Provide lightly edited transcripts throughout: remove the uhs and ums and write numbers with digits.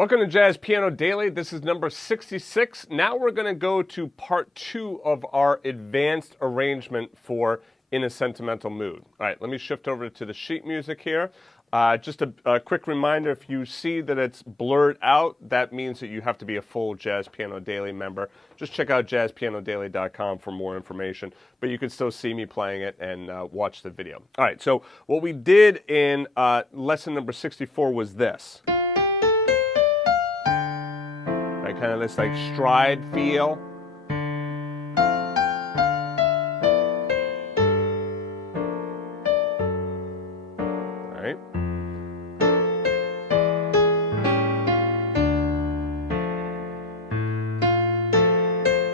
Welcome to Jazz Piano Daily. This is number 66. Now we're going to go to part 2 of our advanced arrangement for In a Sentimental Mood. All right, let me shift over to the sheet music here. Just a quick reminder, if you see that it's blurred out, that means that you have to be a full Jazz Piano Daily member. Just check out jazzpianodaily.com for more information, but you can still see me playing it and watch the video. All right, so what we did in lesson number 64 was this. Kind of this like stride feel. All right.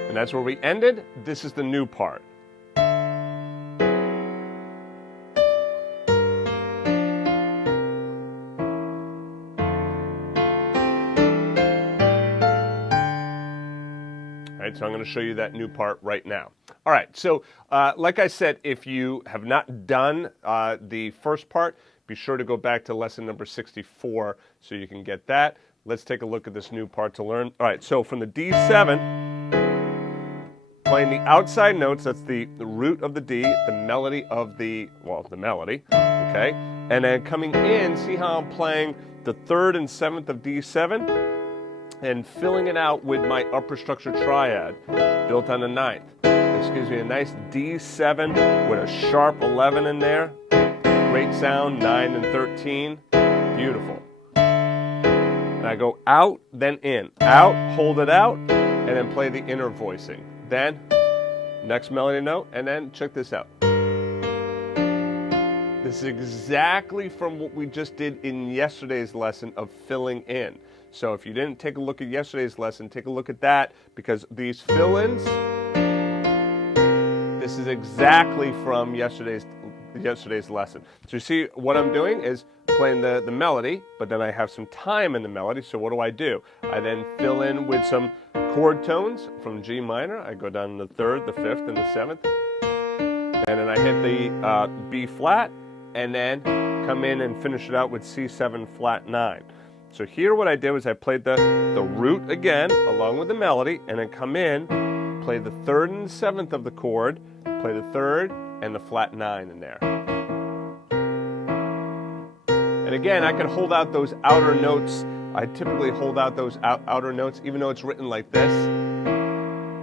And that's where we ended. This is the new part. So I'm going to show you that new part right now. All right, so like I said, if you have not done the first part, be sure to go back to lesson number 64 so you can get that. Let's take a look at this new part to learn. All right, so from the D7, playing the outside notes, that's the root of the D, the melody of the melody, okay? And then coming in, see how I'm playing the 3rd and 7th of D7? And filling it out with my upper structure triad built on the 9th. This gives me a nice D7 with a sharp 11 in there. Great sound, 9 and 13. Beautiful. And I go out, then in. Out, hold it out, and then play the inner voicing. Then, next melody note, and then check this out. This is exactly from what we just did in yesterday's lesson of filling in. So if you didn't take a look at yesterday's lesson, take a look at that, because these fill-ins, this is exactly from yesterday's lesson. So you see what I'm doing is playing the melody, but then I have some time in the melody, so what do? I then fill in with some chord tones from G minor. I go down to the 3rd, the 5th, and the 7th. And then I hit the B flat, and then come in and finish it out with C7 flat 9. So here what I did was I played the root again along with the melody, and then come in, play the 3rd and 7th of the chord, play the 3rd and the flat 9 in there. And again, I can hold out those outer notes. I typically hold out those outer notes even though it's written like this.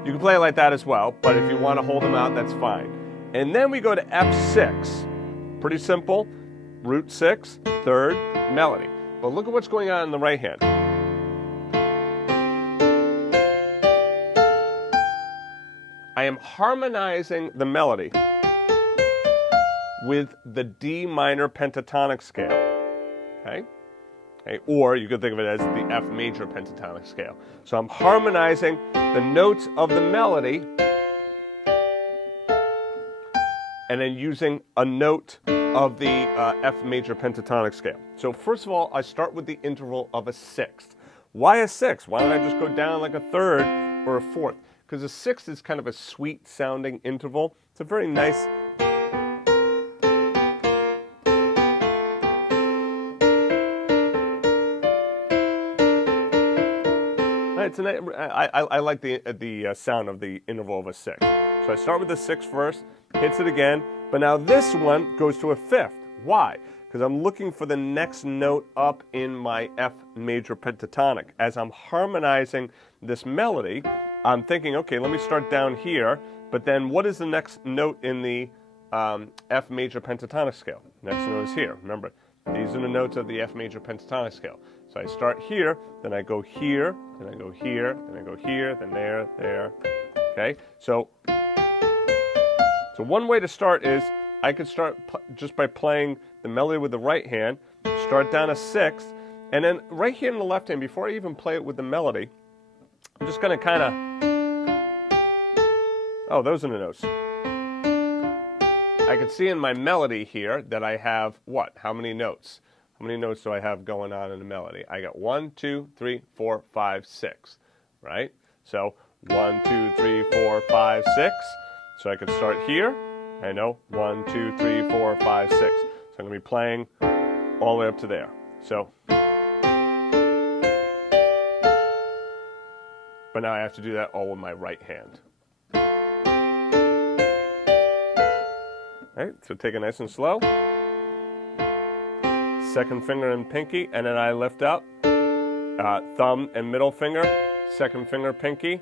You can play it like that as well, but if you want to hold them out, that's fine. And then we go to F6. Pretty simple. Root 6, 3rd, melody. But look at what's going on in the right hand. I am harmonizing the melody with the D minor pentatonic scale, okay? Or you could think of it as the F major pentatonic scale. So I'm harmonizing the notes of the melody and then using a note of the F major pentatonic scale. So first of all, I start with the interval of a 6th. Why a 6th? Why don't I just go down like a 3rd or a 4th? Because a 6th is kind of a sweet sounding interval. It's a very nice... I like the sound of the interval of a 6th. So I start with the 6th first, hits it again, but now this one goes to a 5th. Why? Because I'm looking for the next note up in my F major pentatonic. As I'm harmonizing this melody, I'm thinking, okay, let me start down here, but then what is the next note in the F major pentatonic scale? Next note is here. Remember, these are the notes of the F major pentatonic scale. So I start here, then I go here, then I go here, then I go here, then there. Okay? So one way to start is I could start just by playing the melody with the right hand, start down a 6th, and then right here in the left hand, before I even play it with the melody, I'm just going to kind of... Oh, those are the notes. I can see in my melody here that I have what? How many notes? How many notes do I have going on in the melody? I got 1, 2, 3, 4, 5, 6, right? So 1, 2, 3, 4, 5, 6. So I could start here. I know 1, 2, 3, 4, 5, 6. So I'm going to be playing all the way up to there. So But now I have to do that all with my right hand. All right, so take it nice and slow. Second finger and pinky, and then I lift up. Thumb and middle finger, second finger, pinky.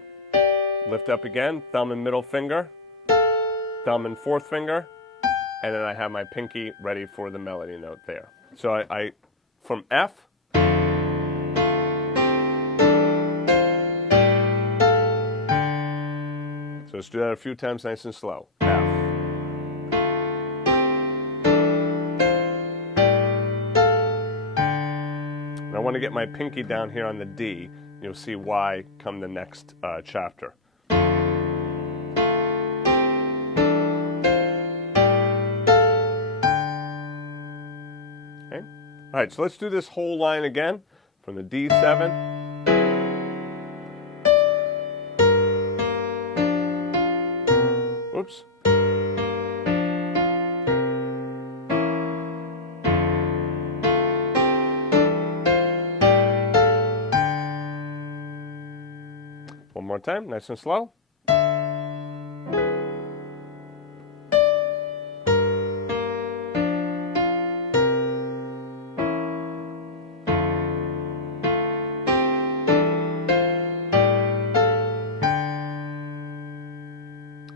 Lift up again, thumb and middle finger, thumb and fourth finger, and then I have my pinky ready for the melody note there. So I from F, so let's do that a few times nice and slow. F. And I want to get my pinky down here on the D. You'll see why come the next chapter. Okay. All right, so let's do this whole line again from the D7. Oops. One more time, nice and slow.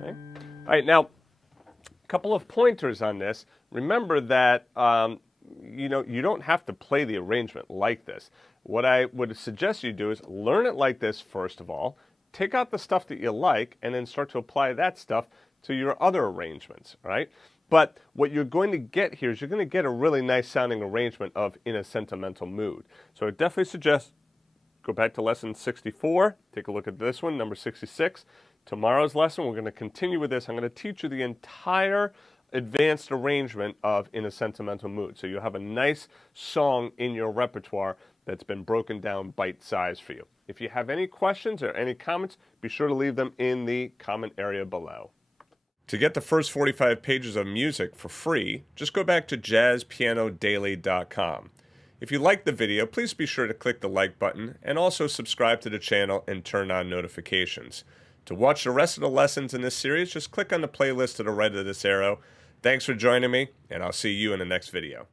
Okay. All right, now, a couple of pointers on this. Remember that you don't have to play the arrangement like this. What I would suggest you do is learn it like this first of all, take out the stuff that you like, and then start to apply that stuff to your other arrangements, all right? But what you're going to get here is you're going to get a really nice sounding arrangement of In a Sentimental Mood. So I definitely suggest go back to lesson 64, take a look at this one, number 66. Tomorrow's lesson, we're going to continue with this. I'm going to teach you the entire advanced arrangement of In a Sentimental Mood. So you'll have a nice song in your repertoire that's been broken down bite-sized for you. If you have any questions or any comments, be sure to leave them in the comment area below. To get the first 45 pages of music for free, just go back to jazzpianodaily.com. If you liked the video, please be sure to click the like button and also subscribe to the channel and turn on notifications. To watch the rest of the lessons in this series, just click on the playlist to the right of this arrow. Thanks for joining me, and I'll see you in the next video.